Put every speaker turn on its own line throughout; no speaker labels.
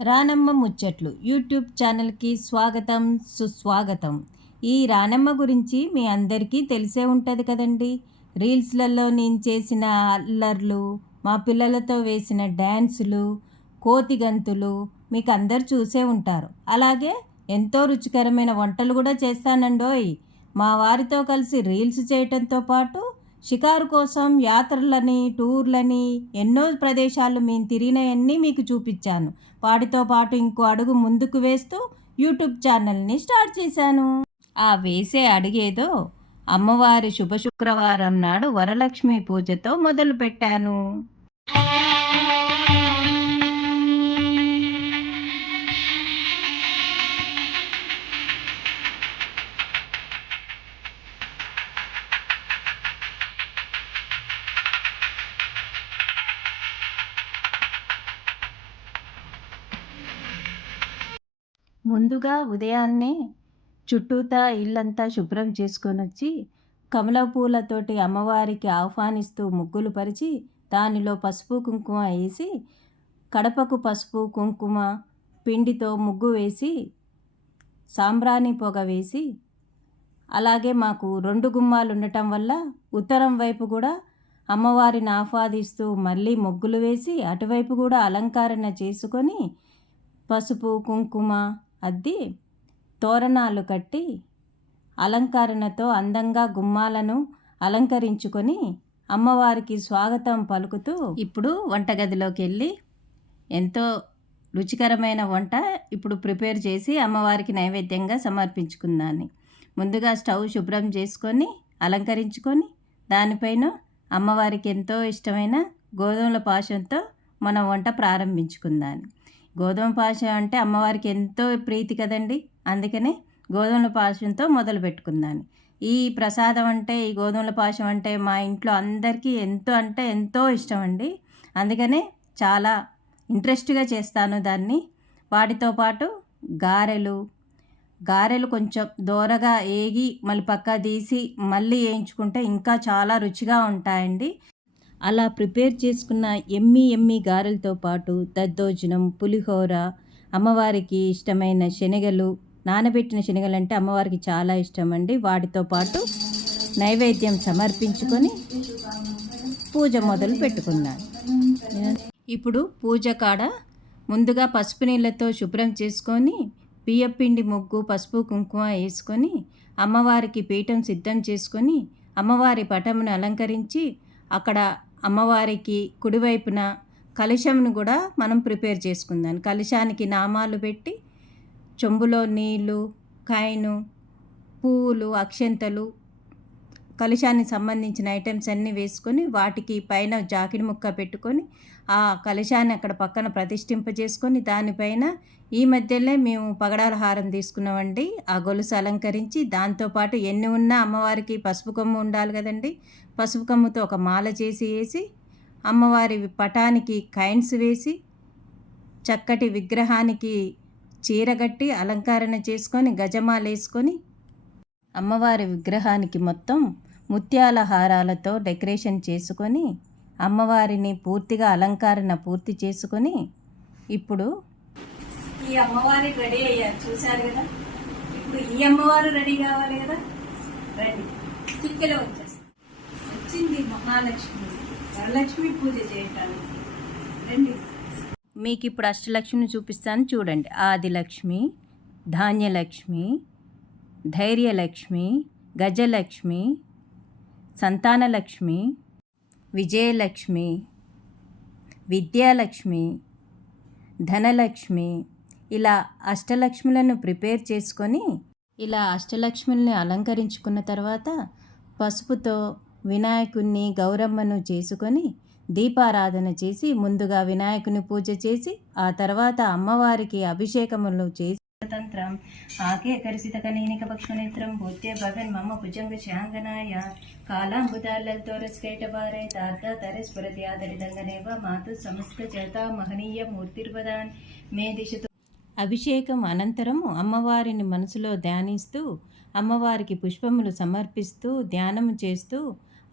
రానమ్మ ముచ్చట్లు యూట్యూబ్ ఛానల్కి స్వాగతం సుస్వాగతం. ఈ రానమ్మ గురించి మీ అందరికీ తెలిసే ఉంటుంది కదండి. రీల్స్లలో నేను చేసిన అల్లర్లు మా పిల్లలతో వేసిన డ్యాన్సులు కోతి గంతులు మీకు అందరు చూసే ఉంటారు. అలాగే ఎంతో రుచికరమైన వంటలు కూడా చేస్తానండోయ్. మా వారితో కలిసి రీల్స్ చేయటంతో పాటు షికారు కోసం యాత్రలని టూర్లని ఎన్నో ప్రదేశాలు మేము తిరిగినవన్నీ మీకు చూపించాను. వాటితో పాటు ఇంకో అడుగు ముందుకు వేస్తూ యూట్యూబ్ ఛానల్ని స్టార్ట్ చేశాను. ఆ వేసే అడిగేదో అమ్మవారి శుభ శుక్రవారం నాడు వరలక్ష్మి పూజతో మొదలుపెట్టాను. ముందుగా ఉదయాన్నే చుట్టూతా ఇల్లంతా శుభ్రం చేసుకొని వచ్చి కమల పూలతోటి అమ్మవారికి ఆహ్వానిస్తూ ముగ్గులు పరిచి దానిలో పసుపు కుంకుమ వేసి కడపకు పసుపు కుంకుమ పిండితో ముగ్గు వేసి సాంబ్రాణి పొగ వేసి అలాగే మాకు రెండు గుమ్మాలు ఉండటం వల్ల ఉత్తరం వైపు కూడా అమ్మవారిని ఆహ్వాదిస్తూ మళ్ళీ ముగ్గులు వేసి అటువైపు కూడా అలంకరణ చేసుకొని పసుపు కుంకుమ అద్ది తోరణాలు కట్టి అలంకరణతో అందంగా గుమ్మాలను అలంకరించుకొని అమ్మవారికి స్వాగతం పలుకుతూ ఇప్పుడు వంటగదిలోకి వెళ్ళి ఎంతో రుచికరమైన వంట ఇప్పుడు ప్రిపేర్ చేసి అమ్మవారికి నైవేద్యంగా సమర్పించుకుందాన్ని. ముందుగా స్టవ్ శుభ్రం చేసుకొని అలంకరించుకొని దానిపైన అమ్మవారికి ఎంతో ఇష్టమైన గోధుమల పాశంతో మనం వంట ప్రారంభించుకుందాన్ని. గోధుమ పాశం అంటే అమ్మవారికి ఎంతో ప్రీతి కదండి. అందుకనే గోధుమల పాశంతో మొదలు పెట్టుకున్నాను ఈ ప్రసాదం అంటే ఈ గోధుమల పాశం అంటే మా ఇంట్లో అందరికీ ఎంతో అంటే ఎంతో ఇష్టం అండి అందుకనే చాలా ఇంట్రెస్ట్గా చేస్తాను దాన్ని. వాటితో పాటు గారెలు గారెలు కొంచెం దోరగా ఏగి మళ్ళీ పక్క తీసి మళ్ళీ వేయించుకుంటే ఇంకా చాలా రుచిగా ఉంటాయండి. అలా ప్రిపేర్ చేసుకున్న ఎమ్మి ఎమ్మి గారెలతో పాటు దద్దోజనం పులిహోర అమ్మవారికి ఇష్టమైన శనగలు నానబెట్టిన శనగలు అంటే అమ్మవారికి చాలా ఇష్టం అండి వాటితో పాటు నైవేద్యం సమర్పించుకొని పూజ మొదలు పెట్టుకున్నాను. ఇప్పుడు పూజ కాడ ముందుగా పసుపు నీళ్ళతో శుభ్రం చేసుకొని బియ్యపిండి ముగ్గు పసుపు కుంకుమ వేసుకొని అమ్మవారికి పీఠం సిద్ధం చేసుకొని అమ్మవారి పటమును అలంకరించి అక్కడ అమ్మవారికి కుడివైపున కలశంను కూడా మనం ప్రిపేర్ చేసుకుందాం. కలశానికి నామాలు పెట్టి చెంబులో నీళ్ళు కాయను పువ్వులు అక్షంతలు కలశానికి సంబంధించిన ఐటమ్స్ అన్నీ వేసుకొని వాటికి పైన జాకిడి ముక్క పెట్టుకొని ఆ కలశాన్ని అక్కడ పక్కన ప్రతిష్ఠింపజేసుకొని దానిపైన ఈ మధ్యలో మేము పగడాల హారం తీసుకున్నామండి. ఆ గొలుసు అలంకరించి దాంతోపాటు ఎన్ని ఉన్నా అమ్మవారికి పసుపు కొమ్ము ఉండాలి కదండి. పసుపు కొమ్ముతో ఒక మాల చేసి వేసి అమ్మవారి పటానికి కైన్స్ వేసి చక్కటి విగ్రహానికి చీరగట్టి అలంకరణ చేసుకొని గజమాల వేసుకొని అమ్మవారి విగ్రహానికి మొత్తం ముత్యాల హారాలతో డెకరేషన్ చేసుకొని అమ్మవారిని పూర్తిగా అలంకరణ పూర్తి చేసుకొని ఇప్పుడు
ఈ అమ్మవారి రెడీ అయ్యారు. చూశారు కదా? ఇప్పుడు ఈ అమ్మవారు రెడీ కావాలి కదా? రండి. చిక్కెలో వచ్చేస్తాం. వచ్చింది మహాలక్ష్మి. వరలక్ష్మి పూజ చేయటానికి. రండి.
మీకు ఇప్పుడు అష్టలక్ష్మిని చూపిస్తాను. చూడండి. ఆదిలక్ష్మి ధాన్యలక్ష్మి ధైర్యలక్ష్మి గజలక్ష్మి సంతానలక్ష్మి విజయలక్ష్మి విద్యాలక్ష్మి ధనలక్ష్మి. ఇలా అష్టలక్ష్ములను ప్రిపేర్ చేసుకొని ఇలా అష్టలక్ష్ముల్ని అలంకరించుకున్న తర్వాత పసుపుతో వినాయకుణ్ణి గౌరమ్మను చేసుకొని దీపారాధన చేసి ముందుగా వినాయకుని పూజ చేసి ఆ తర్వాత అమ్మవారికి అభిషేకములు చేసి తంత్రం ఆకే కరిసిత కనీనిక పక్షనేత్రం భూత్య భగన్ మమ్మ భుజంగ శాంగనాయ కాలాంబుదాలతో రస్కైటబారే తాత తరస్ఫురతి ఆదరిదంగనేవ మాతు సమస్త చేత మహనీయ మూర్తిర్వదాన్. మే దిశతో అభిషేకం అనంతరము అమ్మవారిని మనసులో ధ్యానిస్తూ అమ్మవారికి పుష్పములు సమర్పిస్తూ ధ్యానము చేస్తూ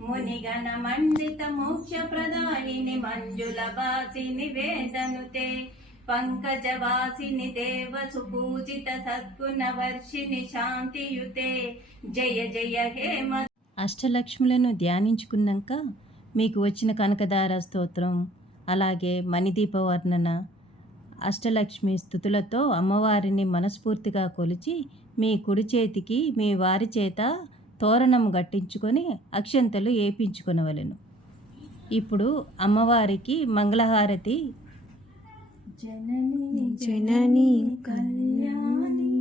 మునిగణ మండిత మోక్ష ప్రధానిని మంజుల వాసిని వేదనుతే పంకజవాసిని దేవ సుపూజిత సద్గుణ వర్షిని శాంతియుతే. జయ జయ హేమ
అష్టలక్ష్ములను ధ్యానించుకున్నాక మీకు వచ్చిన కనకదార స్తోత్రం అలాగే మణిదీప వర్ణన అష్టలక్ష్మి స్థుతులతో అమ్మవారిని మనస్ఫూర్తిగా కొలిచి మీ కుడి చేతికి మీ వారి చేత తోరణం గట్టించుకొని అక్షంతలు ఏపించుకొనవలెను. ఇప్పుడు అమ్మవారికి మంగళహారతి. జనని
జనని
కళ్యాణి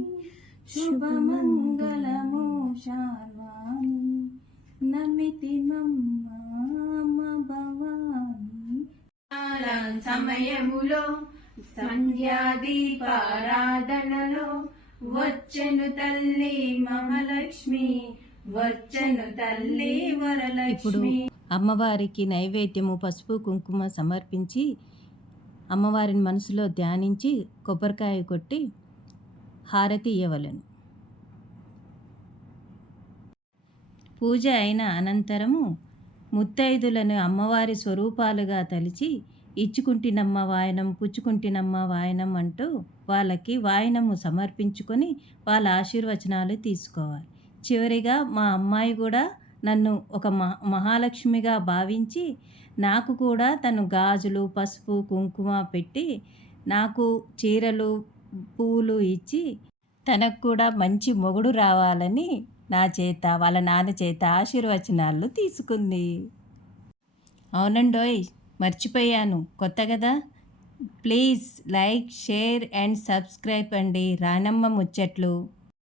శుభమంగళము శార్వాణి నమితి మమ్మ భవాని.
సమయములో సంధ్యాదీపారాధనలో వచ్చెను తల్లి మహాలక్ష్మి. వచ్చెను తల్లి
ఇప్పుడు
వరలక్ష్మి.
అమ్మవారికి నైవేద్యము పసుపు కుంకుమ సమర్పించి అమ్మవారిని మనసులో ధ్యానించి కొబ్బరికాయ కొట్టి హారతి ఇవ్వవలను పూజ అయిన అనంతరము ముత్తైదులను అమ్మవారి స్వరూపాలుగా తలిచి ఇచ్చుకుంటినమ్మ వాయనం పుచ్చుకుంటినమ్మ వాయనం అంటూ వాళ్ళకి వాయనము సమర్పించుకొని వాళ్ళ ఆశీర్వచనాలు తీసుకోవాలి. చివరిగా మా అమ్మాయి కూడా నన్ను ఒక మహా మహాలక్ష్మిగా భావించి నాకు కూడా తను గాజులు పసుపు కుంకుమ పెట్టి నాకు చీరలు పూలు ఇచ్చి తనకు కూడా మంచి మొగుడు రావాలని నా చేత వాళ్ళ నాన్న చేత ఆశీర్వచనాలు తీసుకుంది. అవునండోయ్ మర్చిపోయాను. కొత్త కదా? Please like share and subscribe అండి. రానమ్మ ముచ్చట్లు.